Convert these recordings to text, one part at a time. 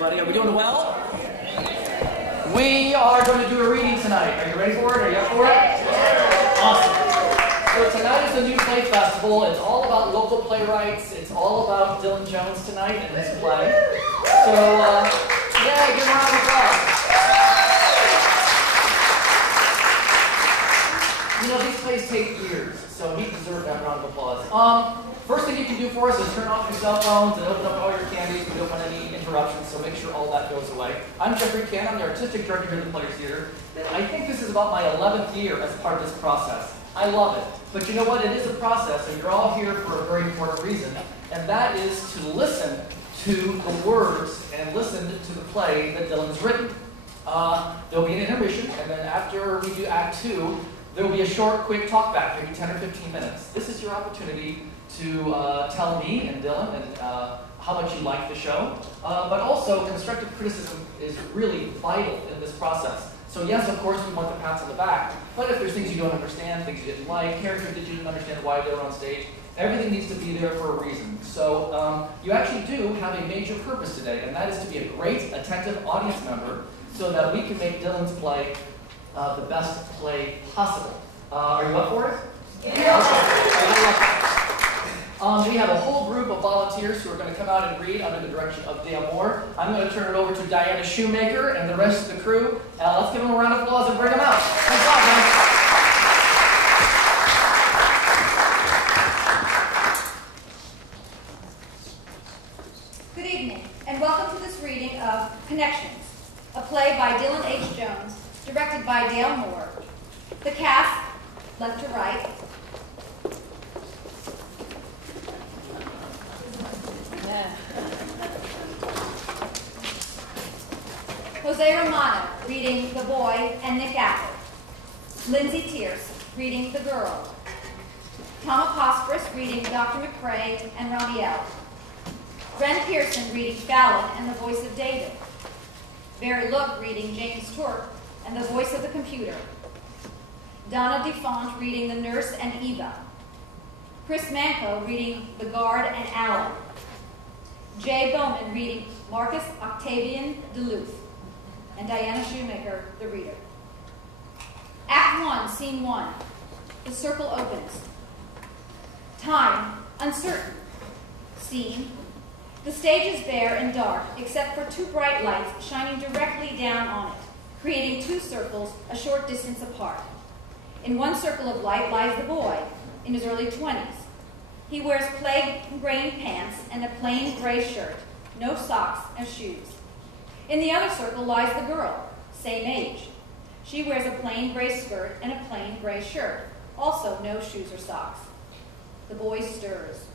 everybody. Are we doing well? We are going to do a reading tonight. Are you ready for it? Are you up for it? Awesome. So tonight is the New Play Festival. It's all about local playwrights. It's all about Dylan Jones tonight and his play. So, yeah, give him a round of applause. You know, these plays take years, so he deserved that round of applause. First thing you can do for us is turn off your cell phones and open up all your candies. We don't want any interruptions, so make sure all that goes away. I'm Jeffrey Ken. I'm the artistic director here at the Players Theater. I think this is about my 11th year as part of this process. I love it. But you know what? It is a process, and you're all here for a very important reason, and that is to listen to the words and listen to the play that Dylan's written. There'll be an intermission, and then after we do Act 2, there will be a short, quick talk back, maybe 10 or 15 minutes. This is your opportunity to tell me and Dylan and how much you like the show. But also, constructive criticism is really vital in this process. So yes, of course, we want the pats on the back, but if there's things you don't understand, things you didn't like, characters that you didn't understand why they were on stage, everything needs to be there for a reason. So you actually do have a major purpose today, and that is to be a great, attentive audience member so that we can make Dylan's play the best play possible. Are you up for it? Yeah. We have a whole group of volunteers who are going to come out and read under the direction of Dale Moore. I'm going to turn it over to Diana Shoemaker and the rest of the crew. Let's give them a round of applause and bring them out. Thanks a lot, man. Good evening, and welcome to this reading of Connections, a play by Dylan H. Jones, directed by Dale Moore. The cast, left to right. Jose Romano, reading The Boy and Nick Apple. Lindsay Tierce, reading The Girl. Tom Apostoris, reading Dr. McCrae and Ramiel. Ren Pearson, reading Fallon and the Voice of David. Barry Look, reading James Turk and the Voice of the Computer. Donna DuFont, reading The Nurse and Eva. Chris Manco, reading The Guard and Alan. Jay Bowman, reading Marcus Octavian Duluth. And Diana Shoemaker, the reader. Act 1, Scene 1. The circle opens. Time, uncertain. Scene. The stage is bare and dark, except for two bright lights shining directly down on it, creating two circles a short distance apart. In one circle of light lies the boy, in his early 20s. He wears plain pants and a plain gray shirt, no socks or shoes. In the other circle lies the girl, same age. She wears a plain gray skirt and a plain gray shirt, also no shoes or socks. The boy stirs.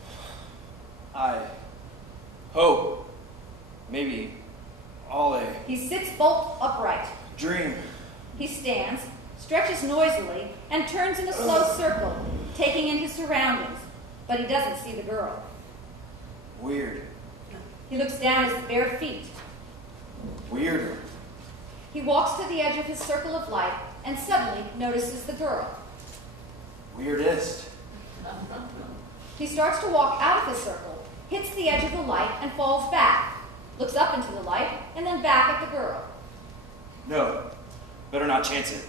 I hope, maybe, all a He sits bolt upright. dream. He stands, stretches noisily, and turns in a slow circle, taking in his surroundings, but he doesn't see the girl. Weird. He looks down at his bare feet. Weirder. He walks to the edge of his circle of light and suddenly notices the girl. Weirdest. He starts to walk out of his circle, hits the edge of the light, and falls back, looks up into the light, and then back at the girl. No. Better not chance it.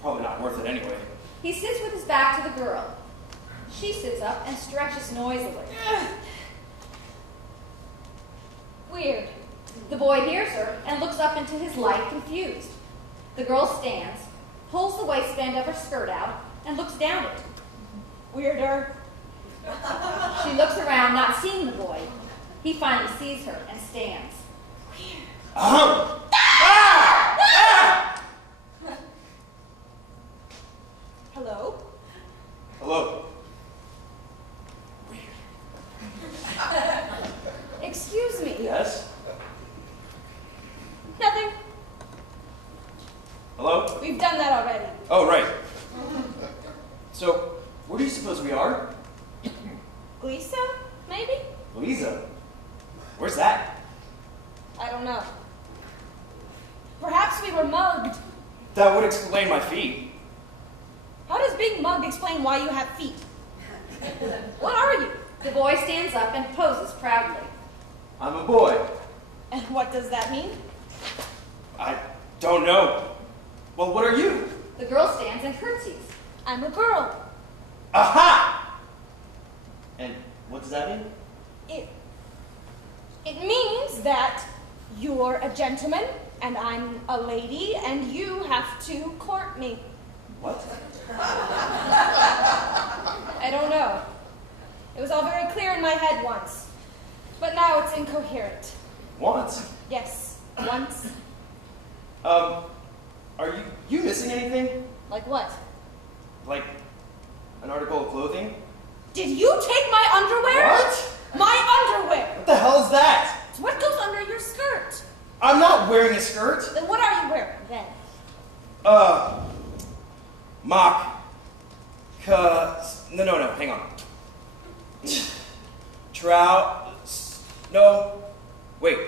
Probably not worth it anyway. He sits with his back to the girl. She sits up and stretches noisily. Weird. The boy hears her and looks up into his light, confused. The girl stands, pulls the waistband of her skirt out, and looks down it. Weirder. She looks around, not seeing the boy. He finally sees her and stands. Ah! Hello? Hello. Excuse me. Yes? Nothing. Hello? We've done that already. Oh, right. So, where do you suppose we are? Lisa? Maybe? Louisa? Where's that? I don't know. Perhaps we were mugged. That would explain my feet. How does being mugged explain why you have feet? What are you? The boy stands up and poses proudly. I'm a boy. And What does that mean? I don't know. Well, what are you? The girl stands and curtsies. I'm a girl. Aha! And what does that mean? It means that you're a gentleman and I'm a lady and you have to court me. What? I don't know. It was all very clear in my head once, but now it's incoherent. Once? Yes, once. Are you missing anything? Like what? Like an article of clothing? Did you take my underwear? What? My underwear! What the hell is that? It's what goes under your skirt. I'm not wearing a skirt. Then what are you wearing then? Mock. No, hang on. Trout. No. Wait.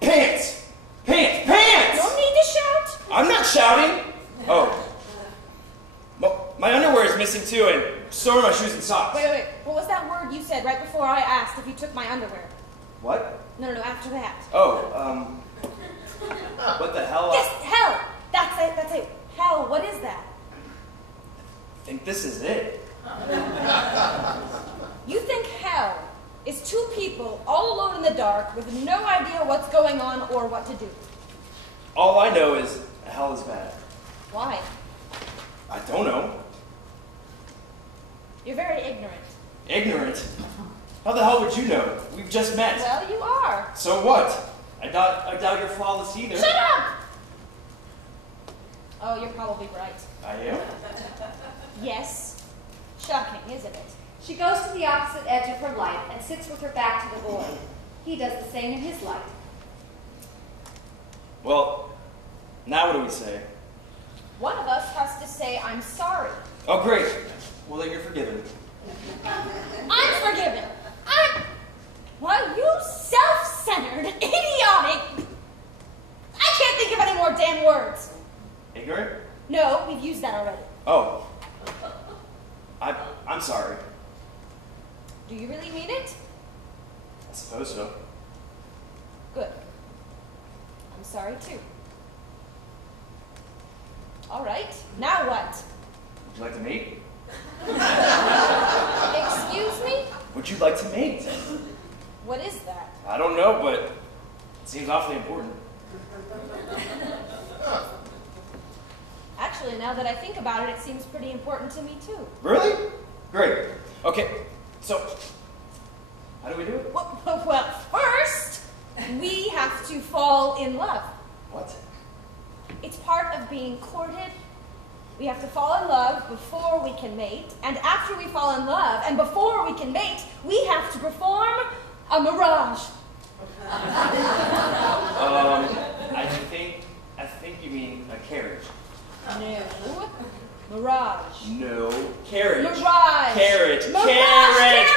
Pants! Pants! No need to shout. I'm not shouting. Oh. My underwear is missing too, and so are my shoes and socks. Wait. What was that word you said right before I asked if you took my underwear? What? No, after that. Oh, what the hell? Yes, hell. That's it. Hell, what is that? I think this is it. You think hell is two people all alone in the dark with no idea what's going on or what to do? All I know is hell is bad. Why? I don't know. You're very ignorant. Ignorant? How the hell would you know? We've just met. Well, you are. So what? I doubt you're flawless either. Shut up! Oh, you're probably right. I am? Yes. Shocking, isn't it? She goes to the opposite edge of her light and sits with her back to the boy. He does the same in his light. Well, now what do we say? One of us has to say, I'm sorry. Oh, great. Well, then you're forgiven. I'm forgiven. Well, you self-centered, idiotic... I can't think of any more damn words. Ignorant? No, we've used that already. Oh. I'm sorry. Do you really mean it? I suppose so. Good. I'm sorry, too. All right, now what? Would you like to mate? Excuse me? Would you like to mate? What is that? I don't know, but it seems awfully important. Actually, now that I think about it, it seems pretty important to me, too. Really? Great. Okay, so how do we do it? Well, first, we have to fall in love. What? It's part of being courted. We have to fall in love before we can mate, and after we fall in love, and before we can mate, we have to perform a mirage. I think you mean a carriage. No. Mirage. No. Carriage. Mirage. Carriage. Mirage. Carriage.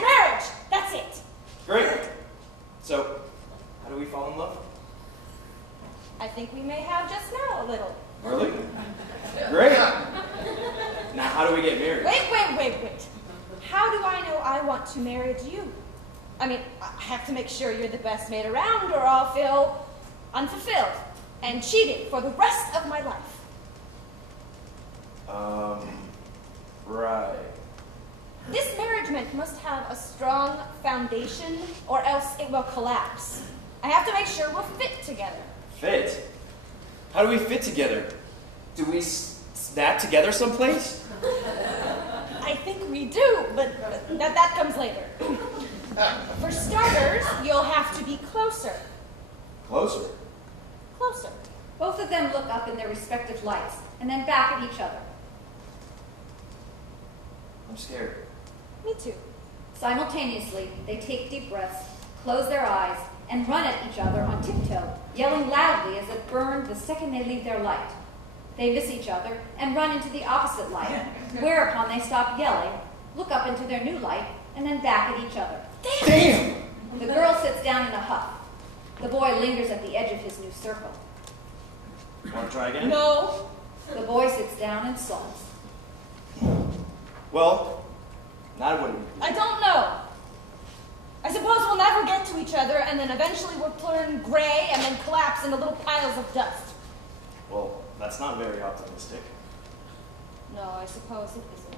Marriage. That's it. Great. So, how do we fall in love? I think we may have just now a little. Really? Great. Now, how do we get married? Wait. How do I know I want to marry you? I mean, I have to make sure you're the best mate around or I'll feel unfulfilled and cheated for the rest of my life. Right. This marriage must have a strong foundation or else it will collapse. I have to make sure we'll fit together. Fit? How do we fit together? Do we snap together someplace? I think we do, but that comes later. For starters, you'll have to be closer. Closer. Closer. Both of them look up in their respective lights and then back at each other. I'm scared. Me too. Simultaneously, they take deep breaths, close their eyes, and run at each other on tiptoe, yelling loudly as if burned the second they leave their light. They miss each other and run into the opposite light, whereupon they stop yelling, look up into their new light, and then back at each other. Damn! The girl sits down in a huff. The boy lingers at the edge of his new circle. Want to try again? No. The boy sits down and sulks. Well, That wouldn't. I don't know. I suppose we'll never get to each other, and then eventually we'll turn gray and then collapse into little piles of dust. Well, that's not very optimistic. No, I suppose it isn't.